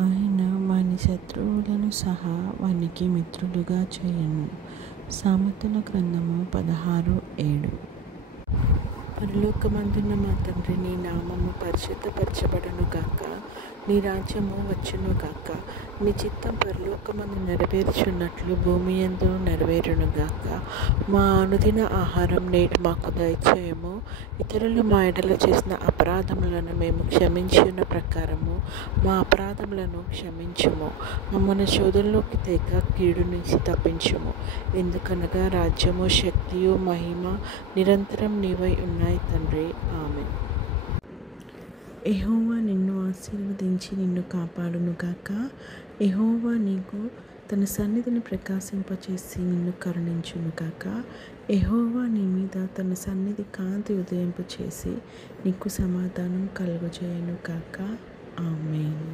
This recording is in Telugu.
ఆయన వాని శత్రువులను సహా వానికి మిత్రులుగా చేయను. సామెతల గ్రంథము 16:7. పరలోకమందున్న మా తండ్రి, నీ నామము పరిశుద్ధపరచబడును గాక. నీ రాజ్యము వచ్చును గాక. నీ చిత్తం పరలోకమందు నెరవేర్చున్నట్లు భూమి యందు నెరవేరును గాక. మా అనుదిన ఆహారం నేడు మాకు దయచేయము. ఇతరులు మా ఎడల చేసిన అపరాధములను మేము క్షమించిన ప్రకారము మా అపరాధములను క్షమించుము. మమ్మల్ని శోధనలోకి తేక కీడు నుంచి తప్పించుము. ఎందుకనగా రాజ్యము, శక్తియు, మహిమ నిరంతరం నీవై ఉన్నాయి తండ్రి. ఆమేన్. యెహోవా నిన్ను ఆశీర్వదించి నిన్ను కాపాడునుగాక. యెహోవా నీకు తన సన్నిధిని ప్రకాశింపచేసి నిన్ను కరుణించునుగాక. యెహోవా నీ మీద తన సన్నిధి కాంతి ఉదయింపచేసి నీకు సమాధానం కలుగజేయునుగాక. ఆమేన్.